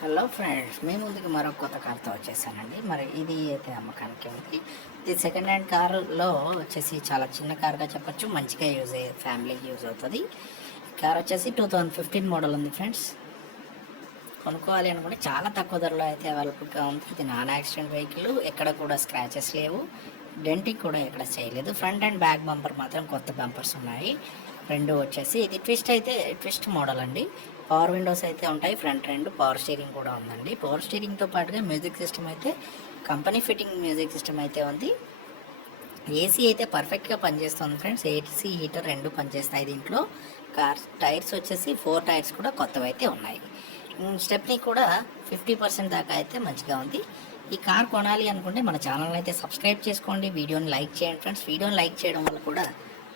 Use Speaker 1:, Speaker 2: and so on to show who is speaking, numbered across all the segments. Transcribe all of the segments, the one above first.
Speaker 1: Hello friends మీ ముందుకు మరొక కొత్త కార్తో వచ్చేసానండి. మరి ఇది అయితే అమ్మకానికి ఉంది. ఇది సెకండ్ హ్యాండ్ కార్లో వచ్చేసి చాలా చిన్న కార్గా చెప్పొచ్చు. మంచిగా యూజ్ అయ్యే ఫ్యామిలీకి యూజ్ అవుతుంది. కార్ వచ్చేసి టూ థౌజండ్ ఫిఫ్టీన్ మోడల్ ఉంది ఫ్రెండ్స్. కొనుక్కోవాలి అనుకుంటే చాలా తక్కువ ధరలో అయితే అవైలబుల్గా ఉంది. ఇది నాన్ యాక్సిడెంట్ వెహికల్ ఎక్కడ కూడా స్క్రాచెస్ లేవు. డెంటింగ్ కూడా ఎక్కడ చేయలేదు. ఫ్రంట్ అండ్ బ్యాక్ బంపర్ మాత్రం కొత్త బంపర్స్ ఉన్నాయి. రెండు వచ్చేసి ఇది ట్విస్ట్ అయితే ట్విస్ట్ మోడల్ అండి. పవర్ విండోస్ అయితే ఉంటాయి ఫ్రంట్ రెండు పవర్ స్టీరింగ్ కూడా ఉందండి. పవర్ స్టీరింగ్తో పాటుగా మ్యూజిక్ సిస్టమ్ అయితే కంపెనీ ఫిట్టింగ్ మ్యూజిక్ సిస్టమ్ అయితే ఉంది. ఏసీ అయితే పర్ఫెక్ట్గా పనిచేస్తుంది ఫ్రెండ్స్. ఏసీ హీటర్ రెండు పనిచేస్తాయి దీంట్లో. కార్ టైర్స్ వచ్చేసి ఫోర్ టైర్స్ కూడా కొత్తవి అయితే ఉన్నాయి. స్టెప్ని కూడా ఫిఫ్టీ పర్సెంట్ దాకా అయితే మంచిగా ఉంది. ఈ కార్ కొనాలి అనుకుంటే మన ఛానల్ అయితే సబ్స్క్రైబ్ చేసుకోండి. వీడియోని లైక్ చేయండి ఫ్రెండ్స్. వీడియోని లైక్ చేయడం వల్ల కూడా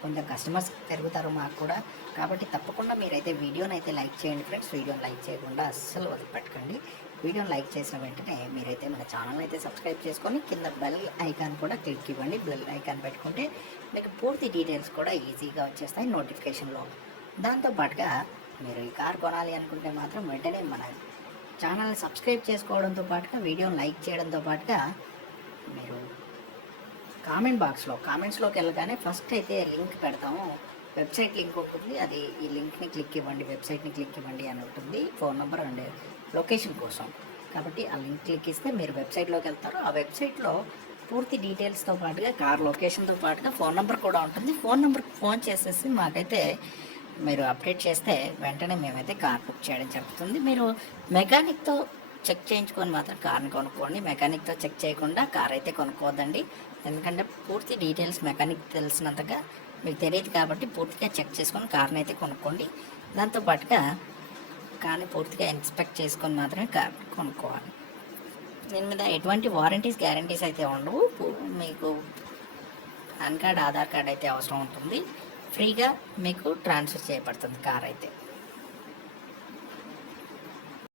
Speaker 1: కొంచెం కస్టమర్స్ పెరుగుతారు మాకు కూడా. కాబట్టి తప్పకుండా మీరైతే వీడియోని అయితే లైక్ చేయండి ఫ్రెండ్స్ వీడియోని లైక్ చేయకుండా అస్సలు వదిలిపెట్టకండి. వీడియోని లైక్ చేసిన వెంటనే మీరైతే మన ఛానల్ అయితే సబ్స్క్రైబ్ చేసుకొని కింద బెల్ ఐకాన్ కూడా క్లిక్ ఇవ్వండి. బెల్ ఐకాన్ పెట్టుకుంటే మీకు పూర్తి డీటెయిల్స్ కూడా ఈజీగా వచ్చేస్తాయి నోటిఫికేషన్లో దాంతోపాటుగా మీరు ఈ కార్ కొనాలి అనుకుంటే మాత్రం వెంటనే మన ఛానల్ని సబ్స్క్రైబ్ చేసుకోవడంతో పాటుగా వీడియోని లైక్ చేయడంతో పాటుగా మీరు కామెంట్ బాక్స్లో కామెంట్స్లోకి వెళ్ళగానే ఫస్ట్ అయితే లింక్ పెడతాము. వెబ్సైట్ లింక్ ఉంటుంది. అది ఈ లింక్ని క్లిక్ ఇవ్వండి. వెబ్సైట్ని క్లిక్ ఇవ్వండి అని ఉంటుంది. ఫోన్ నెంబర్ అండ్ లొకేషన్ కోసం. కాబట్టి ఆ లింక్ క్లిక్ ఇస్తే మీరు వెబ్సైట్లోకి వెళ్తారు. ఆ వెబ్సైట్లో పూర్తి డీటెయిల్స్తో పాటుగా కార్ లొకేషన్తో పాటుగా ఫోన్ నెంబర్ కూడా ఉంటుంది. ఫోన్ నెంబర్కి ఫోన్ చేసేసి మాకైతే మీరు అప్డేట్ చేస్తే వెంటనే మేమైతే కార్ బుక్ చేయడం జరుగుతుంది. మీరు మెకానిక్తో చెక్ చేయించుకొని మాత్రం కార్ని కొనుక్కోండి. మెకానిక్తో చెక్ చేయకుండా కార్ అయితే కొనుక్కోవద్దండి ఎందుకంటే పూర్తి డీటెయిల్స్ మెకానిక్ తెలిసినంతగా మీకు తెలియదు కాబట్టి పూర్తిగా చెక్ చేసుకొని కార్ని అయితే కొనుక్కోండి. దాంతోపాటుగా కార్ని పూర్తిగా ఇన్స్పెక్ట్ చేసుకొని మాత్రమే కార్ కొనుక్కోవాలి. దీని మీద ఎటువంటి వారంటీస్ గ్యారంటీస్ అయితే ఉండవు. మీకు పాన్ కార్డ్ ఆధార్ కార్డ్ అయితే అవసరం ఉంటుంది. ఫ్రీగా మీకు ట్రాన్స్ఫర్ చేయబడుతుంది కార్ అయితే.